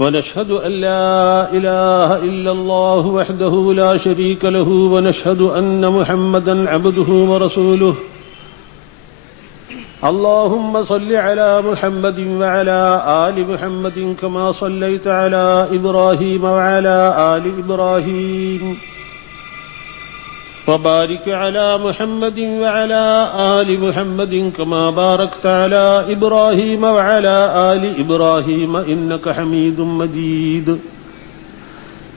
ونشهد أن لا إله إلا الله وحده لا شريك له ونشهد أن محمدا عبده ورسوله. اللهم صل على محمد وعلى آل محمد كما صليت على إبراهيم وعلى آل إبراهيم. وبارك على محمد وعلى آل محمد كما باركت على إبراهيم وعلى آل إبراهيم إنك حميد مجيد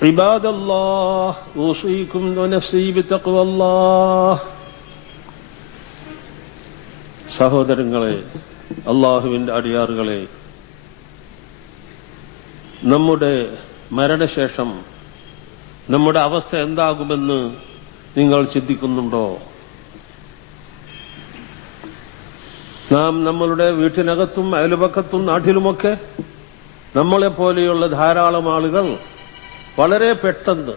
عباد الله أوصيكم ونفسي بتقوى الله സഹോദരങ്ങളെ അള്ളാഹുവിൻ്റെ അടിയാറുകളെ നമ്മുടെ മരണശേഷം നമ്മുടെ അവസ്ഥ എന്താകുമെന്ന് നിങ്ങൾ ചിന്തിക്കുന്നുണ്ടോ? നാം നമ്മളുടെ വീട്ടിനകത്തും അയൽപക്കത്തും നാട്ടിലുമൊക്കെ നമ്മളെ പോലെയുള്ള ധാരാളം ആളുകൾ വളരെ പെട്ടെന്ന്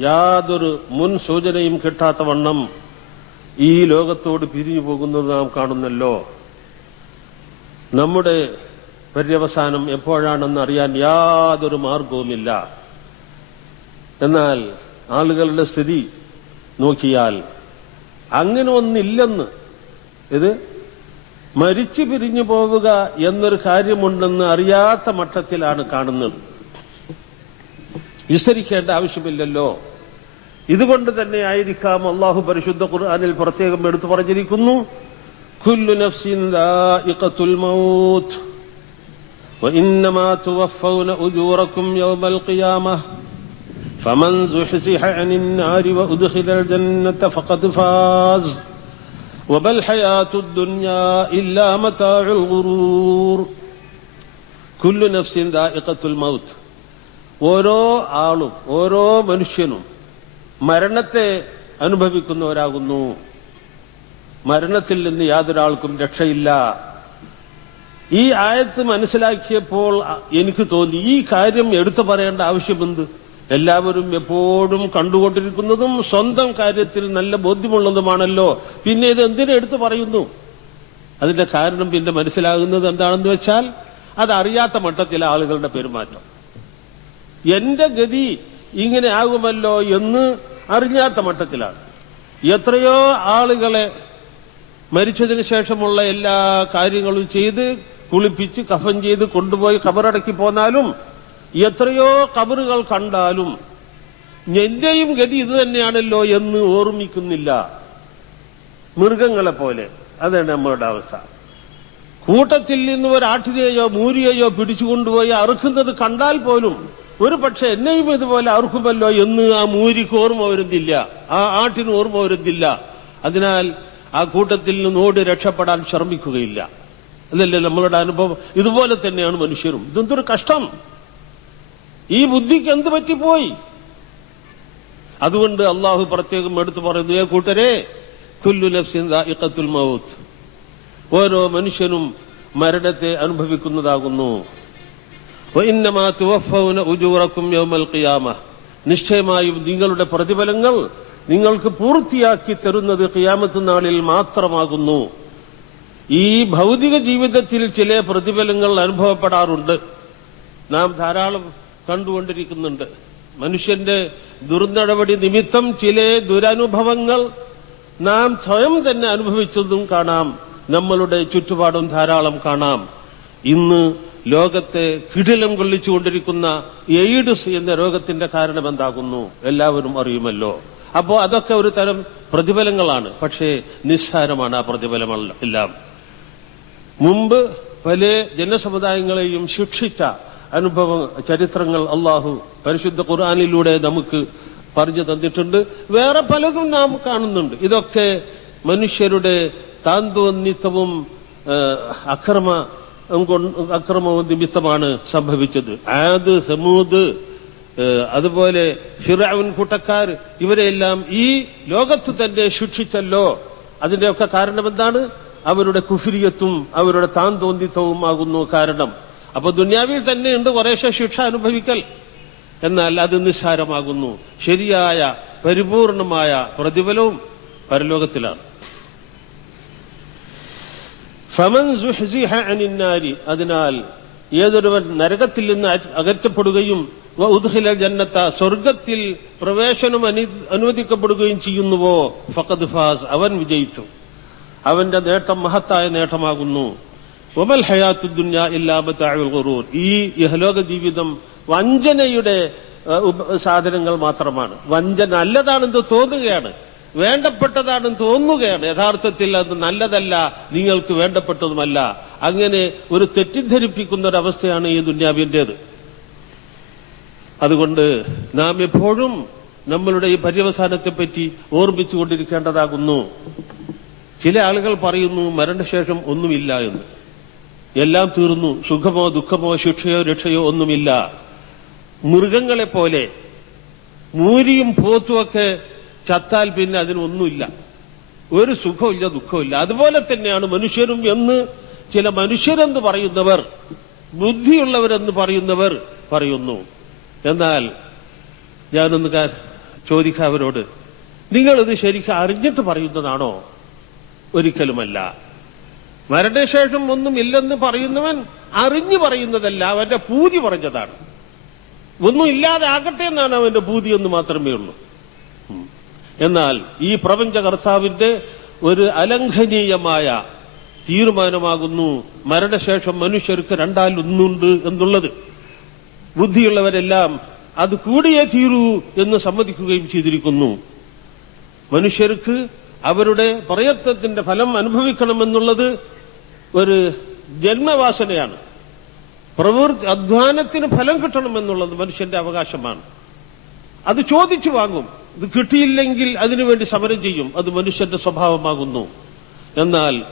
യാതൊരു മുൻ സൂചനയും കിട്ടാത്ത വണ്ണം ഈ ലോകത്തോട് പിരിഞ്ഞു പോകുന്നത് നാം കാണുന്നല്ലോ. നമ്മുടെ പര്യവസാനം എപ്പോഴാണെന്ന് അറിയാൻ യാതൊരു മാർഗവുമില്ല. എന്നാൽ ആളുകളുടെ സ്ഥിതി നോക്കിയാൽ അങ്ങനെ ഒന്നില്ലെന്ന്. ഇത് മരിച്ചു പിരിഞ്ഞു പോവുക എന്നൊരു കാര്യമുണ്ടെന്ന് അറിയാത്ത മട്ടത്തിലാണ് കാണുന്നത്. വിസ്തരിക്കേണ്ട ആവശ്യമില്ലല്ലോ. ഇതുകൊണ്ട് തന്നെ ആയിരിക്കാം അള്ളാഹു പരിശുദ്ധ ഖുർആാനിൽ പ്രത്യേകം എടുത്തു പറഞ്ഞിരിക്കുന്നു. കുല്ലു നഫ്സിൻ ദാഇഖത്തുൽ മൗത്ത്. വഇന്നമാ തുവഫൗന ഉജൂറകും യൗമൽ فمن زحزح عن النار وأدخل الجنة فقد فاز وما الحياة الدنيا إلا متاع الغرور كل نفس ذائقة الموت ഓരോ ആളും ഓരോ മനുഷ്യനും മരണത്തെ അനുഭവിക്കുന്നവരാകുന്നു മരണത്തിൽ നിന്ന് യാതൊരാൾക്കും രക്ഷയില്ല ഈ ആയത്ത് മനസ്സിലാക്കിയപ്പോൾ എനിക്ക് തോന്നി ഈ കാര്യം എടുത്തു പറയേണ്ട ആവശ്യമെന്ത് എല്ലാവരും എപ്പോഴും കണ്ടുകൊണ്ടിരിക്കുന്നതും സ്വന്തം കാര്യത്തിൽ നല്ല ബോധ്യമുള്ളതുമാണല്ലോ. പിന്നെ ഇത് എന്തിനെടുത്ത് പറയുന്നു? അതിന്റെ കാരണം പിന്നെ മനസ്സിലാകുന്നത് എന്താണെന്ന് വെച്ചാൽ അതറിയാത്ത മട്ടത്തിൽ ആളുകളുടെ പെരുമാറ്റം. എന്റെ ഗതി ഇങ്ങനെ ആകുമല്ലോ എന്ന് അറിഞ്ഞാത്ത മട്ടത്തിലാണ്. എത്രയോ ആളുകളെ മരിച്ചതിന് ശേഷമുള്ള എല്ലാ കാര്യങ്ങളും ചെയ്ത് കുളിപ്പിച്ച് കഫം ചെയ്ത് കൊണ്ടുപോയി കബറടക്കി പോന്നാലും എത്രയോ കബറുകൾ കണ്ടാലും എന്റെയും ഗതി ഇത് തന്നെയാണല്ലോ എന്ന് ഓർമ്മിക്കുന്നില്ല. മൃഗങ്ങളെ പോലെ അതാണ് നമ്മളുടെ അവസ്ഥ. കൂട്ടത്തിൽ നിന്ന് ഒരാട്ടിനെയോ മൂരിയെയോ പിടിച്ചുകൊണ്ടുപോയി അറുക്കുന്നത് കണ്ടാൽ പോലും ഒരു പക്ഷെ എന്നെയും ഇതുപോലെ അറുക്കുമല്ലോ എന്ന് ആ മൂരിക്ക് ഓർമ്മ വരുന്നില്ല. ആ ആട്ടിന് ഓർമ്മ വരുന്നില്ല. അതിനാൽ ആ കൂട്ടത്തിൽ നിന്ന് ഓടി രക്ഷപ്പെടാൻ ശ്രമിക്കുകയില്ല. അതല്ലേ നമ്മളുടെ അനുഭവം? ഇതുപോലെ തന്നെയാണ് മനുഷ്യരും. ഇതെന്തൊരു കഷ്ടം. ഈ ബുദ്ധിക്ക് എന്ത് പറ്റിപ്പോയി? അതുകൊണ്ട് അള്ളാഹു പ്രത്യേകം എടുത്തു പറയുന്നു ഏ കൂട്ടരെ ഓരോ മനുഷ്യനും മരണത്തെ അനുഭവിക്കുന്നതാകുന്നു. നിശ്ചയമായും നിങ്ങളുടെ പ്രതിഫലങ്ങൾ നിങ്ങൾക്ക് പൂർത്തിയാക്കി തരുന്നത് കിയാമത്ത് നാളിൽ മാത്രമാകുന്നു. ഈ ഭൗതിക ജീവിതത്തിൽ ചില പ്രതിഫലങ്ങൾ അനുഭവപ്പെടാറുണ്ട്. നാം ധാരാളം കണ്ടുകൊണ്ടിരിക്കുന്നുണ്ട്. മനുഷ്യന്റെ ദുർനടപടി നിമിത്തം ചില ദുരനുഭവങ്ങൾ നാം സ്വയം തന്നെ അനുഭവിച്ചതും കാണാം. നമ്മളുടെ ചുറ്റുപാടും ധാരാളം കാണാം. ഇന്ന് ലോകത്തെ കിടിലം കൊള്ളിച്ചുകൊണ്ടിരിക്കുന്ന എയ്ഡ്സ് എന്ന രോഗത്തിന്റെ കാരണം എന്താകുന്നു? എല്ലാവരും അറിയുമല്ലോ. അപ്പോ അതൊക്കെ ഒരു തരം പ്രതിഫലങ്ങളാണ്. പക്ഷേ നിസ്സാരമാണ് ആ പ്രതിഫലമല്ല. മുമ്പ് പല ജനസമുദായങ്ങളെയും ശിക്ഷിച്ച അനുഭവ ചരിത്രങ്ങൾ അള്ളാഹു പരിശുദ്ധ ഖുർആാനിലൂടെ നമുക്ക് പറഞ്ഞു തന്നിട്ടുണ്ട്. വേറെ പലതും നാം കാണുന്നുണ്ട്. ഇതൊക്കെ മനുഷ്യരുടെ താന്തോന്നിത്തവും അക്രമ അക്രമവും നിമിത്തമാണ് സംഭവിച്ചത്. ആദ് സമൂദ് അതുപോലെ ഷിറാവിൻ കൂട്ടക്കാർ ഇവരെല്ലാം ഈ ലോകത്ത് തന്നെ ശിക്ഷിച്ചല്ലോ. അതിന്റെയൊക്കെ കാരണം എന്താണ് അവരുടെ കുഫിരിയത്തും അവരുടെ താൻ തോന്നിത്തവും ആകുന്നു കാരണം. അപ്പൊ ദുന്യാവിൽ തന്നെ ഉണ്ട് കുറേശ്ശെ ശിക്ഷ അനുഭവിക്കൽ. എന്നാൽ അത് നിസ്സാരമാകുന്നു. ശരിയായ പരിപൂർണമായ പ്രതിഫലവും പരലോകത്തിലാണ്. ഫമൻ അനിന്നാരി. അതിനാൽ ഏതൊരുവൻ നരകത്തിൽ നിന്ന് അകറ്റപ്പെടുകയും ഉദ്ഹില ജന്നത്ത സ്വർഗത്തിൽ പ്രവേശനം അനുവദിക്കപ്പെടുകയും ചെയ്യുന്നുവോ? ഫഖദ് ഫാസ്. അവൻ വിജയിച്ചു. അവന്റെ നേട്ടം മഹത്തായ നേട്ടമാകുന്നു. ഒമൽ ഈ ഇഹലോക ജീവിതം വഞ്ചനയുടെ സാധനങ്ങൾ മാത്രമാണ്. വഞ്ചന നല്ലതാണെന്ന് തോന്നുകയാണ്. വേണ്ടപ്പെട്ടതാണെന്ന് തോന്നുകയാണ്. യഥാർത്ഥത്തിൽ അത് നല്ലതല്ല നിങ്ങൾക്ക് വേണ്ടപ്പെട്ടതുമല്ല. അങ്ങനെ ഒരു തെറ്റിദ്ധരിപ്പിക്കുന്ന ഒരവസ്ഥയാണ് ഈ ദുന്യാവിന്റേത് അതുകൊണ്ട് നാം എപ്പോഴും നമ്മളുടെ ഈ പര്യവസാനത്തെ പറ്റി ഓർമ്മിച്ചുകൊണ്ടിരിക്കേണ്ടതാകുന്നു. ചില ആളുകൾ പറയുന്നു മരണശേഷം ഒന്നുമില്ല എന്ന്. എല്ലാം തീർന്നു. സുഖമോ ദുഃഖമോ ശിക്ഷയോ രക്ഷയോ ഒന്നുമില്ല. മൃഗങ്ങളെ പോലെ മൂരിയും പോത്തുമൊക്കെ ചത്താൽ പിന്നെ അതിനൊന്നുമില്ല ഒരു സുഖമില്ല ദുഃഖമില്ല അതുപോലെ തന്നെയാണ് മനുഷ്യരും എന്ന് ചില മനുഷ്യരെന്ന് പറയുന്നവർ ബുദ്ധിയുള്ളവരെന്ന് പറയുന്നവർ പറയുന്നു. എന്നാൽ ഞാനൊന്ന് ചോദിക്കാം അവരോട്. നിങ്ങളിത് ശരിക്കും അറിഞ്ഞിട്ട് പറയുന്നതാണോ? ഒരിക്കലുമല്ല. മരണശേഷം ഒന്നും ഇല്ലെന്ന് പറയുന്നവൻ അറിഞ്ഞു പറയുന്നതല്ല അവന്റെ പൂതി പറഞ്ഞതാണ്. ഒന്നും ഇല്ലാതെ ആകട്ടെ എന്നാണ് അവന്റെ പൂതി എന്ന് മാത്രമേ ഉള്ളൂ. എന്നാൽ ഈ പ്രപഞ്ച കർത്താവിന്റെ ഒരു അലംഘനീയമായ തീരുമാനമാകുന്നു മരണശേഷം മനുഷ്യർക്ക് രണ്ടാൽ ഒന്നുണ്ട് എന്നുള്ളത്. ബുദ്ധിയുള്ളവരെല്ലാം അത് കൂടിയേ തീരൂ എന്ന് സമ്മതിക്കുകയും ചെയ്തിരിക്കുന്നു. മനുഷ്യർക്ക് അവരുടെ പ്രയത്നത്തിന്റെ ഫലം അനുഭവിക്കണമെന്നുള്ളത് ഒരു ജന്മവാസനയാണ്. പ്രവൃത്തി അധ്വാനത്തിന് ഫലം കിട്ടണമെന്നുള്ളത് മനുഷ്യന്റെ അവകാശമാണ്. അത് ചോദിച്ചു വാങ്ങും. ഇത് കിട്ടിയില്ലെങ്കിൽ അതിനുവേണ്ടി സമരം ചെയ്യും. അത് മനുഷ്യന്റെ സ്വഭാവമാകുന്നു. എന്നാൽ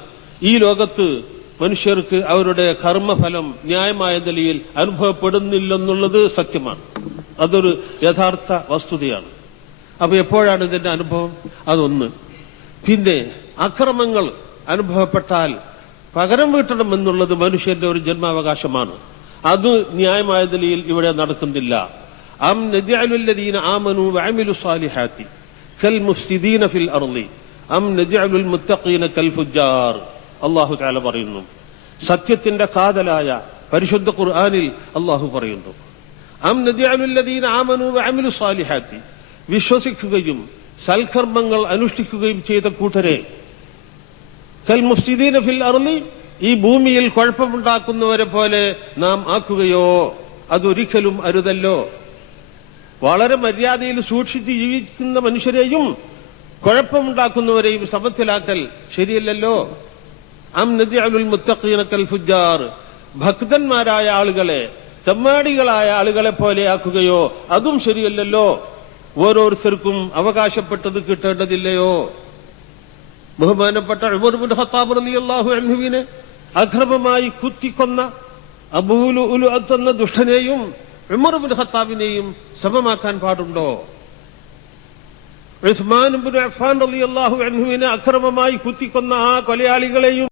ഈ ലോകത്ത് മനുഷ്യർക്ക് അവരുടെ കർമ്മഫലം ന്യായമായ നിലയിൽ അനുഭവപ്പെടുന്നില്ലെന്നുള്ളത് സത്യമാണ്. അതൊരു യഥാർത്ഥ വസ്തുതയാണ്. അപ്പൊ എപ്പോഴാണ് ഇതിന്റെ അനുഭവം? അതൊന്ന്. പിന്നെ അക്രമങ്ങൾ അനുഭവപ്പെട്ടാൽ പകരം വീട്ടണം എന്നുള്ളത് മനുഷ്യന്റെ ഒരു ജന്മാവകാശമാണ്. അത് ന്യായമായ നിലയിൽ ഇവിടെ നടക്കുന്നില്ല. അം വഅമിലു ഫിൽ അം മുത്തഖീന അല്ലാഹു തആല പറയുന്നു. സത്യത്തിന്റെ കാതലായ പരിശുദ്ധ ഖുർആനിൽ അല്ലാഹു പറയുന്നു. അം വഅമിലു വിശ്വസിക്കുകയും സൽക്കർമ്മങ്ങൾ അനുഷ്ഠിക്കുകയും ചെയ്ത കൂട്ടരെ കൽ മുഫ്സിദീന ഫിൽ അർളി ഈ ഭൂമിയിൽ കുഴപ്പമുണ്ടാക്കുന്നവരെ പോലെ നാം ആക്കുകയോ അതൊരിക്കലും അരുതല്ലോ. വളരെ മര്യാദയിൽ സൂക്ഷിച്ച് ജീവിക്കുന്ന മനുഷ്യരെയും കുഴപ്പമുണ്ടാക്കുന്നവരെയും സമത്തിലാക്കൽ ശരിയല്ലല്ലോ. അം നദിഅലുൽ മുത്തഖീന കൽ ഫുജ്ജാർ ഭക്തന്മാരായ ആളുകളെ ചമ്മാടികളായ ആളുകളെ പോലെ ആക്കുകയോ അതും ശരിയല്ലല്ലോ. ഓരോരുത്തർക്കും അവകാശപ്പെട്ടത് കിട്ടേണ്ടതില്ലയോ? ബഹുമാനപ്പെട്ട ഉമർ ബിൻ ഖത്താബ് റളിയല്ലാഹു അൻഹുവിനെ അക്രമമായി കുത്തിക്കൊന്ന അബൂലു ഉലു എന്ന ദുഷ്ടനെയും ഉമർ ഹത്താബിനെയും സമമാക്കാൻ പാടുണ്ടോ? ഉസ്മാൻ ബിൻ അഫ്ഫാൻ റളിയല്ലാഹു അൻഹുവിനെ അക്രമമായി കുത്തിക്കൊന്ന ആ കൊലയാളികളെയും